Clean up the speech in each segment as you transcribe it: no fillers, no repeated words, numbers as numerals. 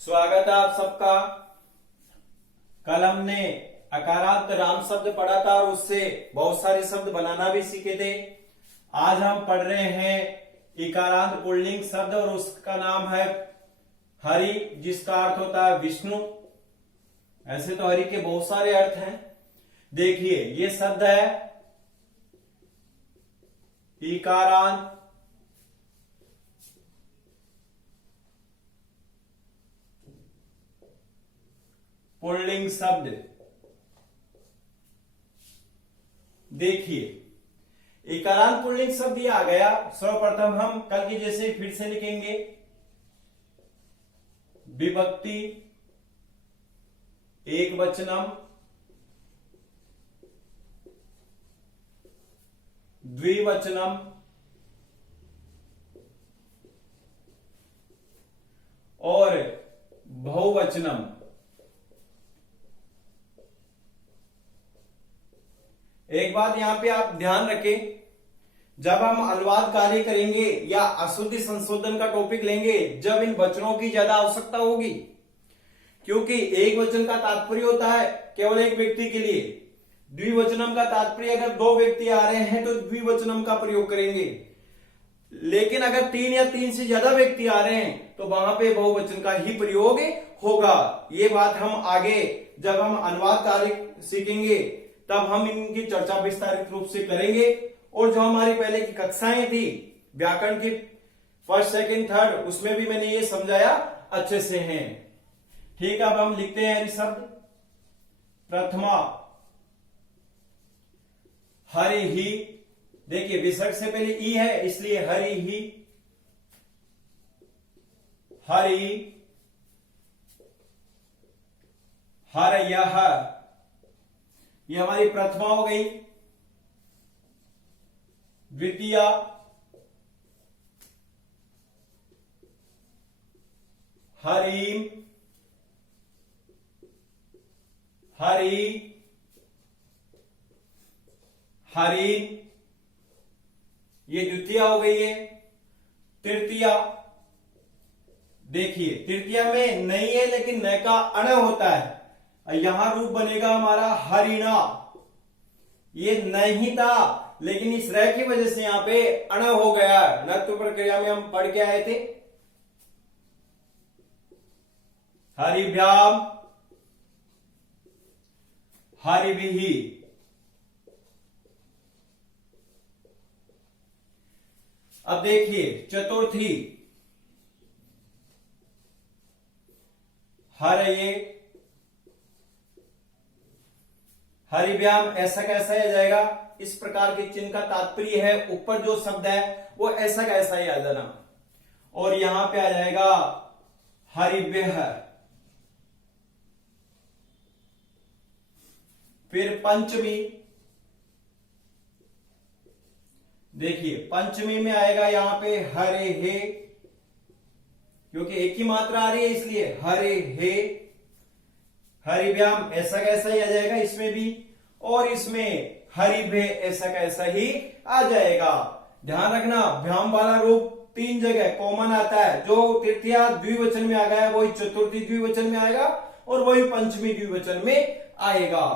स्वागत है आप सबका। कल हमने अकारांत राम शब्द पढ़ा था और उससे बहुत सारे शब्द बनाना भी सीखे थे। आज हम पढ़ रहे हैं इकारांत पुल्लिंग शब्द और उसका नाम है हरि, जिसका अर्थ होता है विष्णु। ऐसे तो हरि के बहुत सारे अर्थ हैं। देखिए ये शब्द है इकारांत पुल्लिंग शब्द। देखिए इकारांत पुल्लिंग शब्द ये आ गया। सर्वप्रथम हम कल की जैसे फिर से लिखेंगे। विभक्ति एक वचनम, द्विवचनम, और बहुवचनम। एक बात यहां पे आप ध्यान रखें, जब हम अनुवाद कार्य करेंगे या अशुद्धि संशोधन का टॉपिक लेंगे, जब इन वचनों की ज्यादा आवश्यकता होगी, क्योंकि एक वचन का तात्पर्य होता है केवल एक व्यक्ति के लिए। द्विवचनम का तात्पर्य अगर दो व्यक्ति आ रहे हैं तो द्विवचनम का प्रयोग करेंगे, लेकिन अगर तीन या तीन से ज्यादा व्यक्ति आ रहे हैं तो वहां पे बहुवचन का ही प्रयोग होगा। ये बात हम आगे जब हम अनुवाद कार्य सीखेंगे तब हम इनकी चर्चा विस्तारित रूप से करेंगे। और जो हमारी पहले की कक्षाएं थी व्याकरण की फर्स्ट सेकंड थर्ड, उसमें भी मैंने ये समझाया अच्छे से हैं। ठीक, अब हम लिखते हैं शब्द। प्रथमा हरि ही। देखिए विसर्ग से पहले ई है इसलिए हरि ही। हरि, हरयः, ये हमारी प्रथमा हो गई। द्वितीया हरिम, हरि, हरि, ये द्वितीया हो गई है। तृतीया, देखिए तृतीया में नहीं है लेकिन न का अण होता है, यहां रूप बनेगा हमारा हरिणा। ये नहीं था लेकिन इस रह की वजह से यहां पे अण हो गया। नत्व प्रक्रिया में हम पढ़ के आए थे। हरिभ्याम, हरिभिः। अब देखिए चतुर्थी हरये, हरिव्याम। ऐसा कैसा आ जाएगा? इस प्रकार के चिन्ह का तात्पर्य है ऊपर जो शब्द है वो ऐसा कैसा ही आ जाना, और यहां पे आ जाएगा हरिव्यः। फिर पंचमी, देखिए पंचमी में आएगा यहां पे हरे हे, क्योंकि एक ही मात्रा आ रही है इसलिए हरे हे। हरिव्याम ऐसा कैसा ही आ जाएगा इसमें भी, और इसमें हरिभे ऐसा कैसा ही आ जाएगा। ध्यान रखना भ्याम वाला रूप तीन जगह कॉमन आता है। जो तृतीया द्विवचन में आ गया वही चतुर्थी द्विवचन में आएगा और वही पंचमी द्विवचन में आएगा।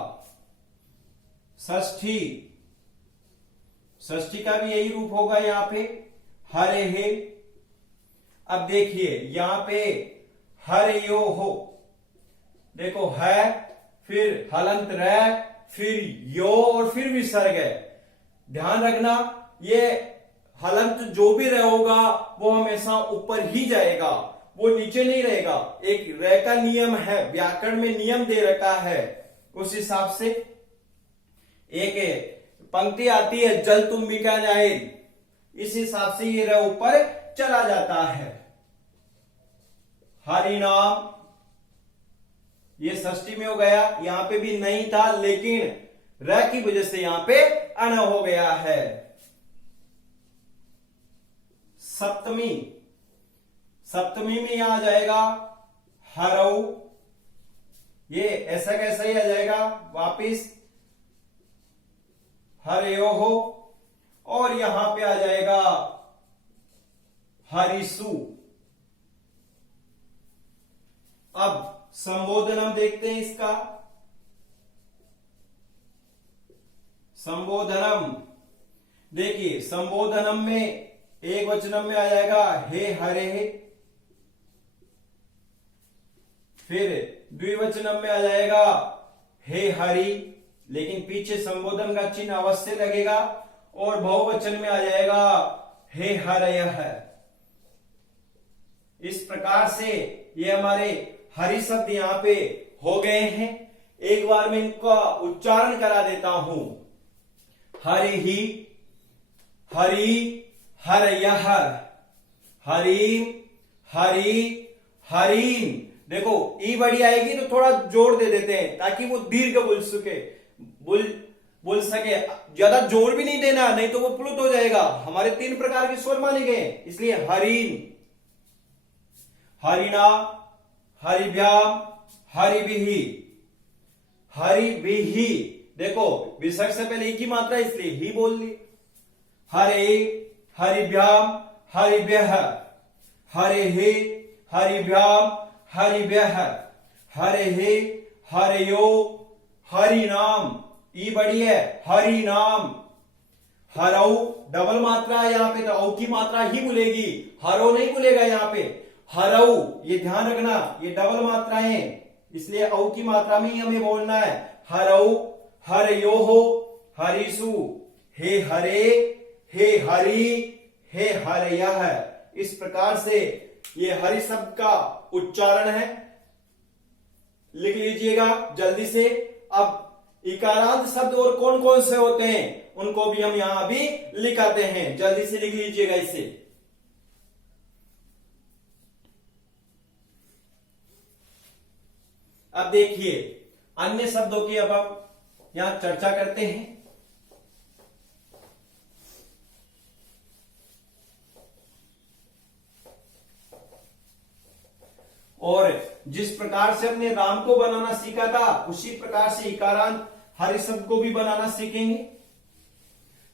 षष्ठी, षष्ठी का भी यही रूप होगा यहां पे हरे हे। अब देखिए यहां पे हरयो हो, देखो है, फिर हलंत रह, फिर यो और फिर विसर्ग है। ध्यान रखना ये हलंत जो भी रह होगा वो हमेशा ऊपर ही जाएगा, वो नीचे नहीं रहेगा। एक रह का नियम है, व्याकरण में नियम दे रखा है। उस हिसाब से एक पंक्ति आती है जल तुम्बिका जाए, इस हिसाब से ये रह ऊपर चला जाता है। हरिनाम, ये षष्ठी में हो गया। यहां पे भी नहीं था लेकिन र की वजह से यहां पे अन हो गया है। सप्तमी, सप्तमी में यहां आ जाएगा हरऊ, ये ऐसा कैसा ही आ जाएगा वापिस हरयो हो, और यहां पे आ जाएगा हरिसु। अब संबोधनम देखते हैं इसका। संबोधनम देखिए, संबोधनम में एक वचनम में आ जाएगा हे हरे, फिर द्विवचनम में आ जाएगा हे हरि, लेकिन पीछे संबोधन का चिन्ह अवश्य लगेगा, और बहुवचन में आ जाएगा हे हरयः। इस प्रकार से ये हमारे हरि शब्द यहां पे हो गए हैं। एक बार मैं इनका उच्चारण करा देता हूं। हरि ही, हरि, हरयः, हरि, हरि, हरीम। देखो ई बड़ी आएगी तो थोड़ा जोर दे देते हैं ताकि वो दीर्घ बोल सके। ज्यादा जोर भी नहीं देना, नहीं तो वो प्लुत हो जाएगा। हमारे 3 प्रकार के स्वर माने गए, इसलिए हरीन, हरिणा, हरिभ्याम, हरिभिहि, हरिभिहि। देखो विसर्ग से पहले एक ही मात्रा, इसलिए ही बोल ली। हरे, हरिभ्याम, हरिभ्यः, हरेः, हरिभ्याम, हरिभ्यः, हरेः, हरयो, हरिनाम। ई बड़ी है, हरि नाम। हरऊ डबल मात्रा है यहां पे, तो औ की मात्रा ही बोलेगी, हरो नहीं बोलेगा यहां पे। हरऊ, ये ध्यान रखना, ये डबल मात्राएं, इसलिए औ की मात्रा में ही हमें बोलना है। हरऊ, हरयो हो, हरिसु, हे हरे, हे हरि, हे हरयः। इस प्रकार से ये हरि शब्द का उच्चारण है। लिख लीजिएगा जल्दी से। अब इकारांत शब्द और कौन कौन से होते हैं उनको भी हम यहां अभी लिखाते हैं, जल्दी से लिख लीजिएगा इसे। अब देखिए अन्य शब्दों की अब हम यहां चर्चा करते हैं। और जिस प्रकार से हमने राम को बनाना सीखा था, उसी प्रकार से इकारांत हरि शब्द को भी बनाना सीखेंगे।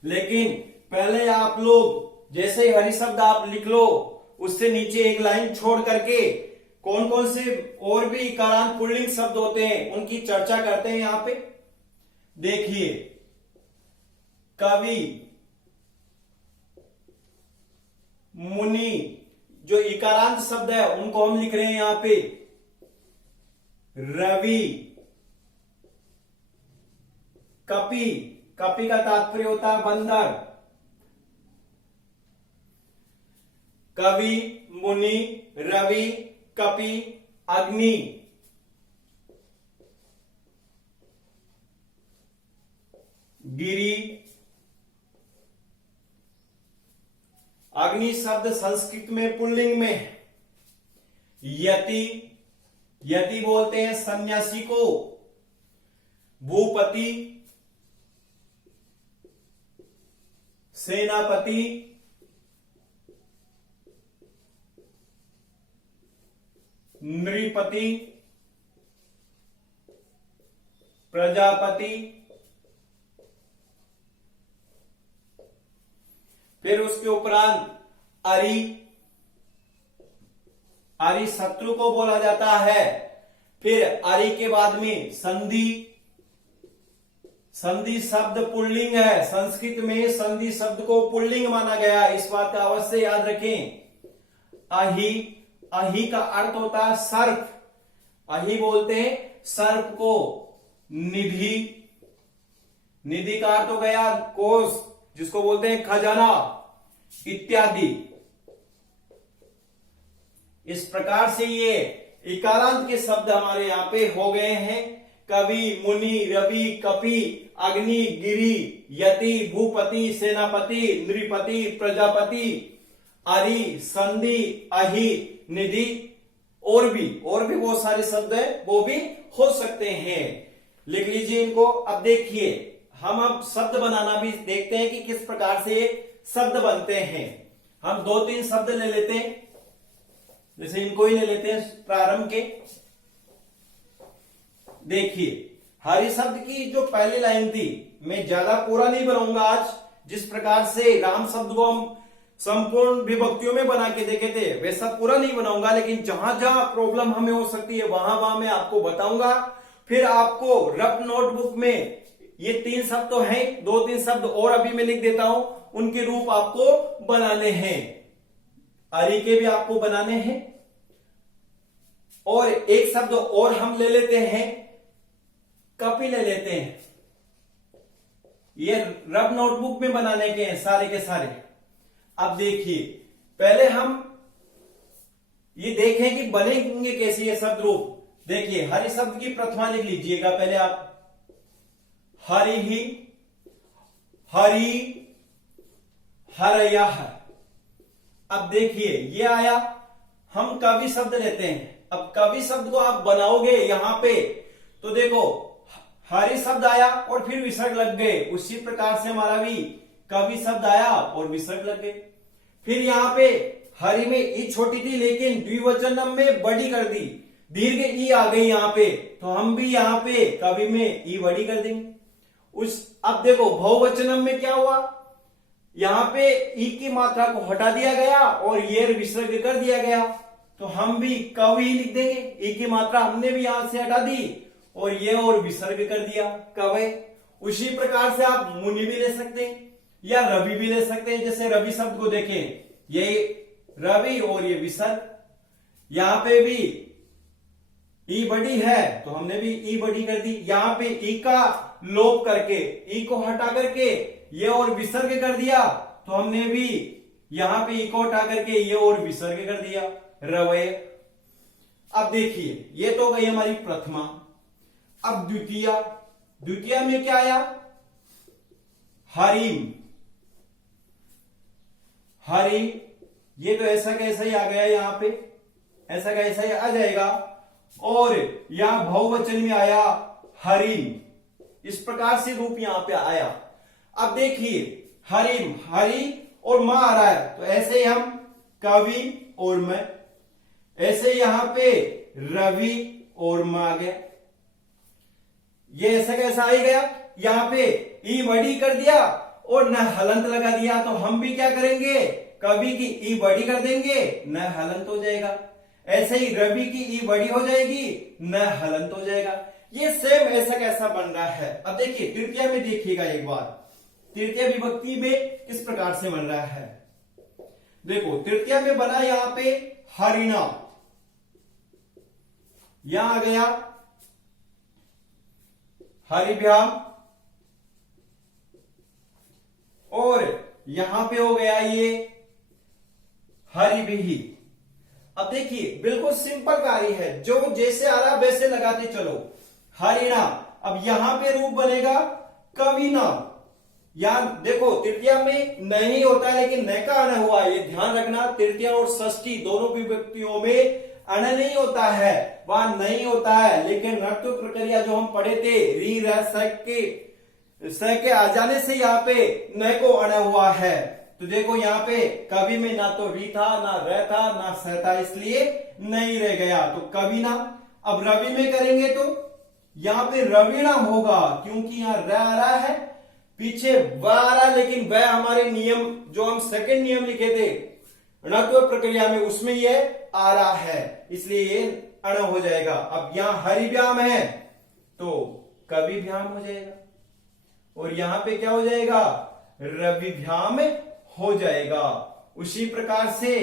लेकिन पहले आप लोग जैसे ही हरि शब्द आप लिख लो, उससे नीचे एक लाइन छोड़ करके कौन कौन से और भी इकारांत पुल्लिंग शब्द होते हैं उनकी चर्चा करते हैं। यहां पे देखिए, कवि, मुनि, जो इकारांत शब्द है उनको हम लिख रहे हैं यहां पे रवि, कपि, कपि का तात्पर्य होता है बंदर। कवि, मुनि, रवि, कपि, अग्नि। गिरि, अग्नि शब्द संस्कृत में पुल्लिंग में है। यति, यति बोलते हैं सन्यासी को। भूपति, सेनापति, नृपति, प्रजापति। फिर उसके उपरांत अरि, अरि शत्रु को बोला जाता है। फिर अरि के बाद में संधि, संधि शब्द पुल्लिंग है। संस्कृत में संधि शब्द को पुल्लिंग माना गया, इस बात का अवश्य याद रखें। अहि, अहि का अर्थ होता है सर्प, अहि बोलते हैं सर्प को। निधि, निधि का अर्थ हो गया कोष, जिसको बोलते हैं खजाना इत्यादि। इस प्रकार से ये इकारांत के शब्द हमारे यहां पे हो गए हैं। कवि, मुनि, रवि, कपि, अग्नि, गिरि, यति, भूपति, सेनापति, नृपति, प्रजापति, अरि, संधि, अहि, निधि, और भी बहुत सारे शब्द है, वो भी हो सकते हैं। लिख लीजिए इनको। अब देखिए हम अब शब्द बनाना भी देखते हैं कि किस प्रकार से शब्द बनते हैं। हम 2-3 शब्द ले लेते हैं, जैसे इनको ही ले लेते हैं प्रारंभ के। देखिए हरि शब्द की जो पहली लाइन थी, मैं ज्यादा पूरा नहीं बनाऊंगा आज। जिस प्रकार से राम शब्द को हम संपूर्ण विभक्तियों में बना के देखे थे, वैसा पूरा नहीं बनाऊंगा, लेकिन जहां जहां प्रॉब्लम हमें हो सकती है वहां वहां मैं आपको बताऊंगा। फिर आपको रफ नोटबुक में ये 3 शब्द तो हैं, 2-3 शब्द और अभी मैं लिख देता हूं, उनके रूप आपको बनाने हैं, अरी के भी आपको बनाने हैं। और एक शब्द और हम ले लेते हैं, कपि ले लेते हैं, ये रफ नोटबुक में बनाने के हैं सारे के सारे। अब देखिए, पहले हम ये देखें कि बनेंगे कैसे ये शब्द रूप। देखिए, हरि शब्द की प्रथमा लिख लीजिएगा पहले आप, हरि ही, हरि, हरयः। अब देखिए ये आया, हम कवि शब्द लेते हैं। अब कवि शब्द को आप बनाओगे यहां पे, तो देखो हरि शब्द आया और फिर विसर्ग लग गए, उसी प्रकार से हमारा भी कवि शब्द आया और विसर्ग लग गए। फिर यहां पे हरि में ई छोटी थी लेकिन द्विवचनम में बड़ी कर दी, दीर्घ ई आ गई यहां पे, तो हम भी यहां पे कवि में ई बड़ी कर देंगे। अब देखो बहुवचनम में क्या हुआ, यहां पे ई की मात्रा को हटा दिया गया और ये विसर्ग कर दिया गया, तो हम भी कवि लिख देंगे। ई की मात्रा हमने भी यहां से हटा दी और ये और विसर्ग कर दिया, कवि। उसी प्रकार से आप मुनि भी ले सकते हैं या रवि भी ले सकते हैं। जैसे रवि शब्द को देखें, ये रवि और ये विसर्ग, यहां पे भी ई बड़ी है तो हमने भी ई बड़ी कर दी, यहां पे ई का लोप करके, ई को हटा करके ये और विसर्ग कर दिया, तो हमने भी यहां पे ई को हटा करके ये और विसर्ग कर दिया, रवय। अब देखिए, ये तो गई हमारी प्रथमा। अब द्वितीय, द्वितीय में क्या आया, हरिम, हरि, ये तो ऐसा कैसा ही आ गया यहां पे, ऐसा कैसा ही आ जाएगा। और यहां बहुवचन में आया हरिम, इस प्रकार से रूप यहां पे आया। अब देखिए, हरिम, हरि और मां आ रहा है, तो ऐसे ही हम कवि और मैं, ऐसे यहां पे रवि और मां आ गया, ये ऐसा कैसा आ गया, यहां पे ई बड़ी कर दिया और न हलंत लगा दिया, तो हम भी क्या करेंगे, कवि की ई बड़ी कर देंगे, न हलंत हो जाएगा। ऐसे ही रवि की ई बड़ी हो जाएगी, न हलंत हो जाएगा। ये सेम ऐसा कैसा बन रहा है। अब देखिए तृतीय में देखिएगा एक बार, तृतीय विभक्ति में किस प्रकार से बन रहा है। देखो तृतीय में बना यहां पे हरिणा, यहां आ गया हरिभ्याम, और यहां पे हो गया ये हरिभिहि। अब देखिए बिल्कुल सिंपल कार्य है, जो जैसे आ रहा वैसे लगाते चलो। हरिणा, अब यहां पे रूप बनेगा कविना। यहां देखो तृतीय में नहीं होता है लेकिन न का अण हुआ, ये ध्यान रखना। तृतीय और षष्ठी दोनों विभक्तियों में अण नहीं होता है, वहां नहीं होता है, लेकिन नृत्य प्रक्रिया जो हम पढ़े थे, री र स के आ जाने से यहाँ पे न को अण हुआ है। तो देखो यहाँ पे कवि में ना तो री था, ना र था, ना स था, इसलिए नहीं रह गया, तो कविना। अब रवि में करेंगे तो यहाँ पे रविणा होगा, क्योंकि यहाँ र आ रहा है, पीछे व आ रहा है, लेकिन वह हमारे नियम जो हम सेकंड नियम लिखे थे णत्व प्रक्रिया में, उसमें ये आ रहा है, इसलिए ये अण हो जाएगा। अब यहाँ हरिव्याम है तो कविभ्याम हो जाएगा, और यहां पे क्या हो जाएगा, रविभ्याम हो जाएगा। उसी प्रकार से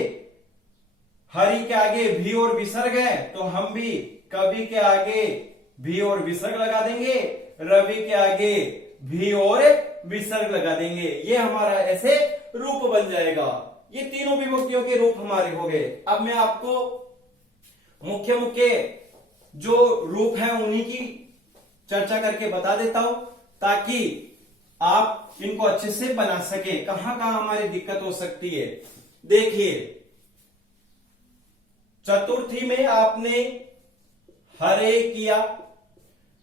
हरि के आगे भी और विसर्ग है, तो हम भी कवि के आगे भी और विसर्ग लगा देंगे, रवि के आगे भी और विसर्ग लगा देंगे। ये हमारा ऐसे रूप बन जाएगा। ये तीनों विभक्तियों के रूप हमारे हो गए। अब मैं आपको मुख्य मुख्य जो रूप है उन्हीं की चर्चा करके बता देता हूं, ताकि आप इनको अच्छे से बना सके। कहां कहां हमारी दिक्कत हो सकती है, देखिए चतुर्थी में आपने हरे किया,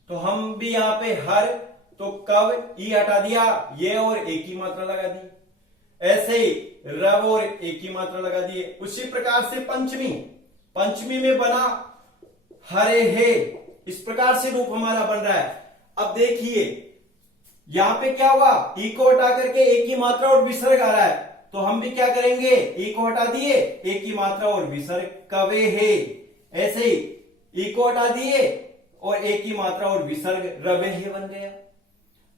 तो हम भी यहां पे हर, तो कव ई हटा दिया, ये और एक ही मात्रा लगा दी, ऐसे ही रव और एक ही मात्रा लगा दिए। उसी प्रकार से पंचमी, पंचमी में बना हरे हे, इस प्रकार से रूप हमारा बन रहा है। अब देखिए यहां पे क्या हुआ, ई को हटा करके एक ही मात्रा और विसर्ग आ रहा है, तो हम भी क्या करेंगे, ई को हटा दिए, ए की मात्रा और विसर्ग कवे है, ऐसे ही ई को हटा दिए और ए की मात्रा और विसर्ग रवे है बन गया।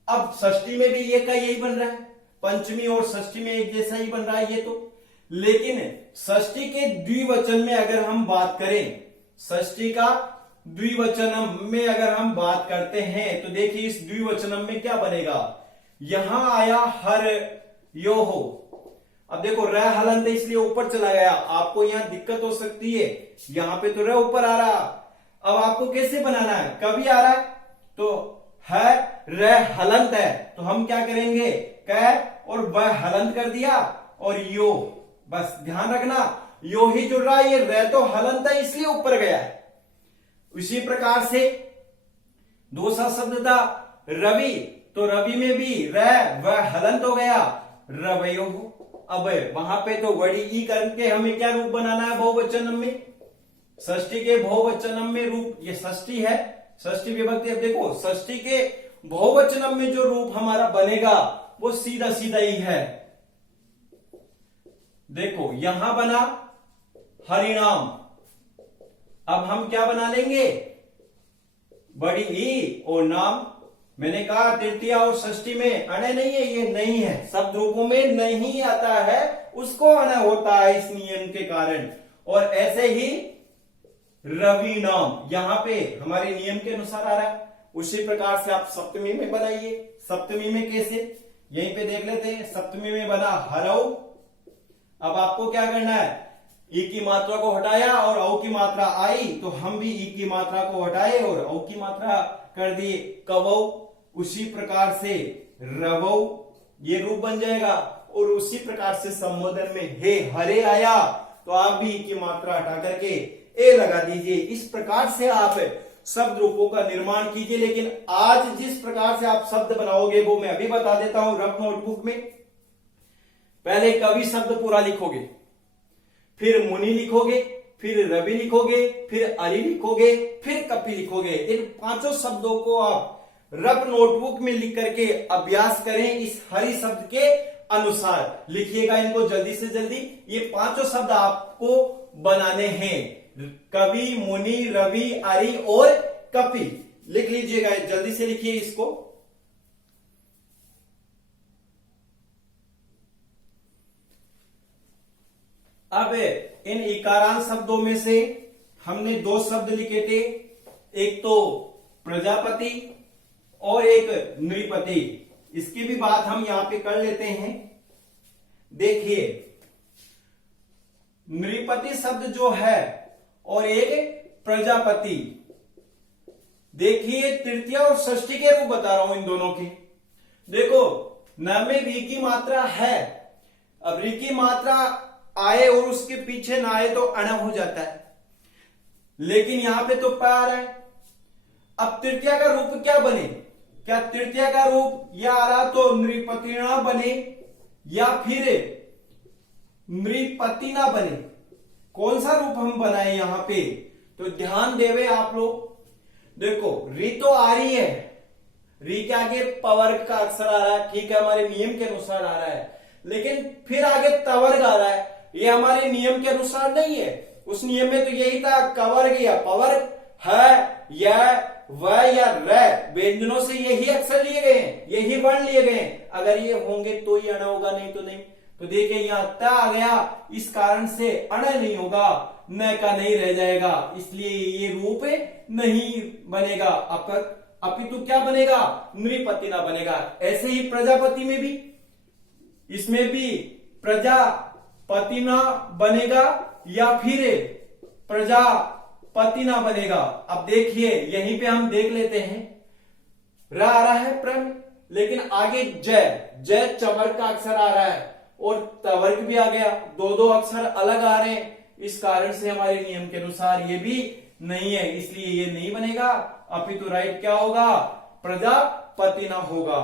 अब षष्ठी में भी ये का यही बन रहा है, पंचमी और षष्ठी में एक जैसा ही बन रहा है ये तो। लेकिन षष्ठी के द्विवचन में अगर हम बात करें, षष्ठी का द्विवचनम में अगर हम बात करते हैं तो देखिए इस द्विवचनम में क्या बनेगा, यहां आया हर यो हो। अब देखो र हलंत है इसलिए ऊपर चला गया, आपको यहां दिक्कत हो सकती है, यहां पे तो र ऊपर आ रहा। अब आपको कैसे बनाना है, कभी आ रहा है तो है र हलंत है तो हम क्या करेंगे, क और व हलंत कर दिया और यो, बस ध्यान रखना यो ही जुड़ रहा है, ये र तो हलंत है इसलिए ऊपर गया है। इसी प्रकार से दूसरा शब्द था रवि, तो रवि में भी र व हलंत हो गया, रवयो। अब वहां पे तो वड़ी ई करके हमें क्या रूप बनाना है बहुवचनम में, षष्ठी के बहुवचनम में रूप, ये षष्ठी है, षष्ठी विभक्ति। अब देखो षष्ठी के बहुवचनम में जो रूप हमारा बनेगा वो सीधा सीधा ही है। देखो यहां बना हरिनाम, अब हम क्या बना लेंगे, बड़ी ई और नाम। मैंने कहा तृतीया और षष्ठी में अण नहीं है, ये नहीं है, शब्द रूपों में नहीं आता है, उसको अण होता है इस नियम के कारण। और ऐसे ही रवि नाम यहां पे हमारे नियम के अनुसार आ रहा है। उसी प्रकार से आप सप्तमी में बनाइए, सप्तमी में कैसे, यहीं पे देख लेते हैं। सप्तमी में बना हरऊ, अब आपको क्या करना है, ई की मात्रा को हटाया और औ की मात्रा आई तो हम भी ई की मात्रा को हटाए और औ की मात्रा कर दिए कवौ। उसी प्रकार से रवौ ये रूप बन जाएगा। और उसी प्रकार से संबोधन में हे हरे आया तो आप भी ई की मात्रा हटा करके ए लगा दीजिए। इस प्रकार से आप शब्द रूपों का निर्माण कीजिए। लेकिन आज जिस प्रकार से आप शब्द बनाओगे वो मैं अभी बता देता हूं। रफ नोटबुक में पहले कवि शब्द पूरा लिखोगे, फिर मुनि लिखोगे, फिर रवि लिखोगे, फिर अरि लिखोगे, फिर कपि लिखोगे। इन पांचों शब्दों को आप रफ नोटबुक में लिख करके अभ्यास करें। इस हरि शब्द के अनुसार लिखिएगा इनको जल्दी से जल्दी। ये पांचों शब्द आपको बनाने हैं, कवि, मुनि, रवि, अरि और कपि। लिख लीजिएगा, जल्दी से लिखिए इसको। अब इन इकारांत शब्दों में से हमने दो शब्द लिखे थे, एक तो प्रजापति और एक नृपति। इसकी भी बात हम यहां पे कर लेते हैं। देखिए नृपति शब्द जो है और एक प्रजापति, देखिए तृतीया और षष्ठी के रूप बता रहा हूं इन दोनों के। देखो न में री की मात्रा है, अब री की मात्रा आए और उसके पीछे ना आए तो अण हो जाता है, लेकिन यहां पे तो प आ रहा है। अब तृतीया का रूप क्या बने, क्या तृतीया का रूप या आ रहा तो नृपतिना बने या फिर नृपतिना बने, कौन सा रूप हम बनाए यहां पे, तो ध्यान देवे आप लोग। देखो री तो आ रही है, री के आगे पवर्ग का अक्षर आ रहा है, ठीक है हमारे नियम के अनुसार आ रहा है, लेकिन फिर आगे तवर्ग आ रहा है, ये हमारे नियम के अनुसार नहीं है। उस नियम में तो यही था कवर्ग या पवर्ग है या व या र, व्यंजनों से यही अक्षर लिए गए हैं, यही वर्ण लिए गए हैं। अगर ये होंगे तो ही अण होगा, नहीं तो नहीं। तो देखिए यहाँ त आ गया, इस कारण से अण नहीं होगा, न का नहीं रह जाएगा, इसलिए ये रूप नहीं बनेगा। अपितु क्या बनेगा, नृपतिना बनेगा। ऐसे ही प्रजापति में भी, इसमें भी प्रजापतिना बनेगा या फिर प्रजापतिना बनेगा। अब देखिए यहीं पे हम देख लेते हैं, र आ रहा है प्रण, लेकिन आगे जय चवर्ग का अक्षर आ रहा है और तवर्ग भी आ गया, दो अक्षर अलग आ रहे हैं। इस कारण से हमारे नियम के अनुसार ये भी नहीं है, इसलिए ये नहीं बनेगा। अपितु राइट क्या होगा, प्रजापतिना होगा।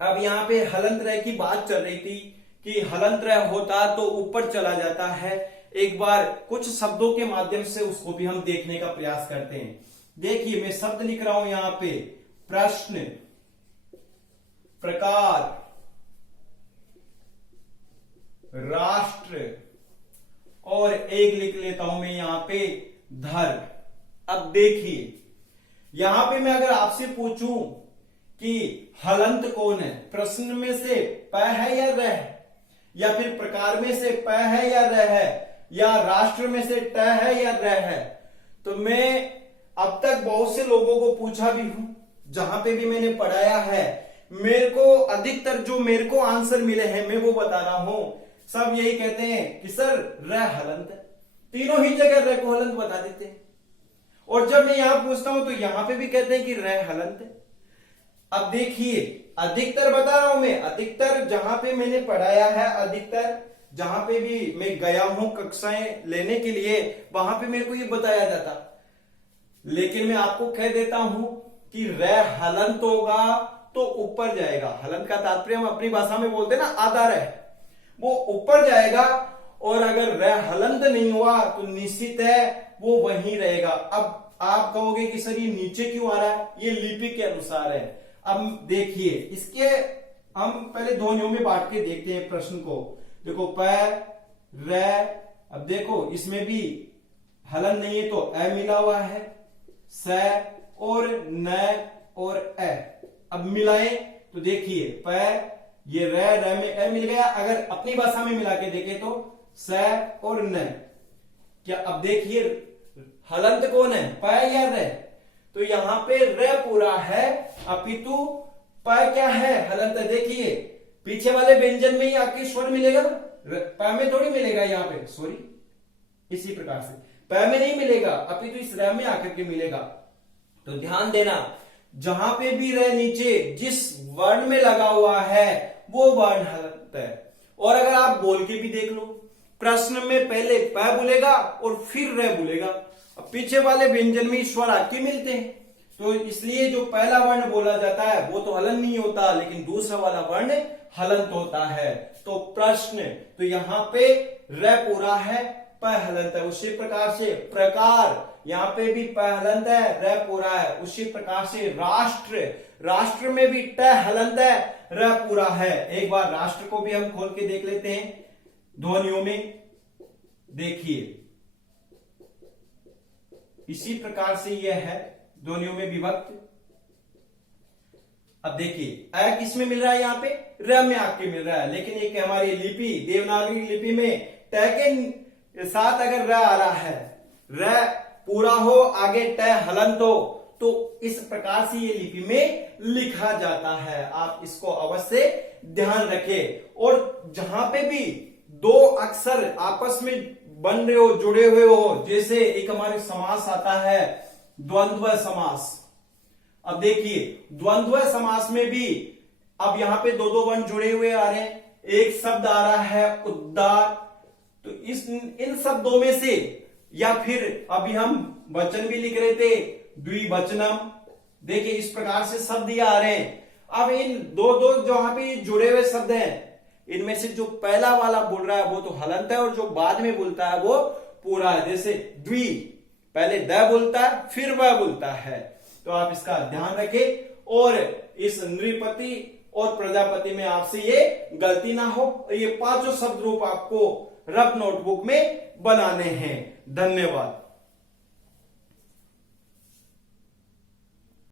अब यहाँ पे हलंत रह की बात चल रही थी कि हलंत रह होता तो ऊपर चला जाता है। एक बार कुछ शब्दों के माध्यम से उसको भी हम देखने का प्रयास करते हैं। देखिए मैं शब्द लिख रहा हूं यहां पे, प्रश्न, प्रकार, राष्ट्र, और एक लिख लेता हूं मैं यहां पे धर्म। अब देखिए यहां पे मैं अगर आपसे पूछूं कि हलंत कौन है, प्रश्न में से प है या र है, या फिर प्रकार में से प है या र है, या राष्ट्र में से ट है या र है, तो मैं अब तक बहुत से लोगों को पूछा भी हूं, जहां पे भी मैंने पढ़ाया है, मेरे को अधिकतर जो मेरे को आंसर मिले हैं मैं वो बता रहा हूं। सब यही कहते हैं कि सर र हलंत है, तीनों ही जगह र को हलंत बता देते हैं। और जब मैं यहां पूछता हूं तो यहां पे भी कहते हैं कि र हलंत है। अब देखिए अधिकतर बता रहा हूं मैं, अधिकतर जहां पे मैंने पढ़ाया है, अधिकतर जहां पे भी मैं गया हूं कक्षाएं लेने के लिए, वहां पे मेरे को ये बताया जाता। लेकिन मैं आपको कह देता हूं कि र हलंत होगा तो ऊपर जाएगा। हलंत का तात्पर्य हम अपनी भाषा में बोलते हैं ना, आधार है, वो ऊपर जाएगा। और अगर र हलंत नहीं हुआ तो निश्चित है वो वहीं रहेगा। अब आप कहोगे कि सर ये नीचे क्यों आ रहा है, ये लिपि के अनुसार है। अब देखिए इसके हम पहले ध्वनियों में बांट के देखते हैं प्रश्न को। देखो प र, अब देखो इसमें भी हलन नहीं है तो अ मिला हुआ है, स और न और अ। अब मिलाए तो देखिए प, ये र में अ मिल गया। अगर अपनी भाषा में मिला के देखें तो स और न। क्या अब देखिए हलंत कौन है, प या र? तो यहां पे र पूरा है, अपितु प क्या है, हलंत। देखिए पीछे वाले व्यंजन में ही आपके स्वर मिलेगा, प में थोड़ी मिलेगा यहाँ पे, सॉरी, इसी प्रकार से प में नहीं मिलेगा, अपितु इस र में आकर के मिलेगा। तो ध्यान देना, जहां पे भी र नीचे जिस वर्ण में लगा हुआ है वो वर्ण हलंत है। और अगर आप बोल के भी देख लो, प्रश्न में पहले प बोलेगा और फिर र बोलेगा। अब पीछे वाले व्यंजन में स्वर आपके मिलते हैं, तो इसलिए जो पहला वर्ण बोला जाता है वो तो हलन नहीं होता, लेकिन दूसरा वाला वर्ण हलंत होता है। तो प्रश्न, तो यहाँ पे र पूरा है, प हलंत है। उसी प्रकार से प्रकार, यहाँ पे भी प हलंत है, र पूरा है। उसी प्रकार से राष्ट्र, राष्ट्र में भी ट हलंत है, र पूरा है। एक बार राष्ट्र को भी हम खोल के देख लेते हैं ध्वनियों में। देखिए इसी प्रकार से यह है ध्वनियों में विभक्त। अब देखिए अ किस में मिल रहा है, यहाँ पे र में आपके मिल रहा है, लेकिन एक हमारी लिपि देवनागरी लिपि में ट के साथ अगर र आ रहा है, र पूरा हो आगे ट हलंत हो, तो इस प्रकार से ये लिपि में लिखा जाता है। आप इसको अवश्य ध्यान रखें। और जहां पे भी दो अक्षर आपस में बन रहे हो, जुड़े हुए हो, जैसे एक हमारे समास आता है द्वंद्व समास। अब देखिए द्वंद्व समास में भी अब यहां पे दो दो वर्ण जुड़े हुए आ रहे हैं, एक शब्द आ रहा है उद्दार, तो इन शब्दों में से, या फिर अभी हम वचन भी लिख रहे थे द्विवचनम, देखिए इस प्रकार से शब्द ये आ रहे हैं। अब इन दो दो जहां पे जुड़े हुए शब्द हैं, इनमें से जो पहला वाला बोल रहा है वो तो हलंत है, और जो बाद में बोलता है वो पूरा है। जैसे द्वि, पहले द बोलता है फिर वह बोलता है, तो आप इसका ध्यान रखें। और इस नृपति और प्रजापति में आपसे ये गलती ना हो। ये पांचों शब्द रूप आपको रफ नोटबुक में बनाने हैं। धन्यवाद।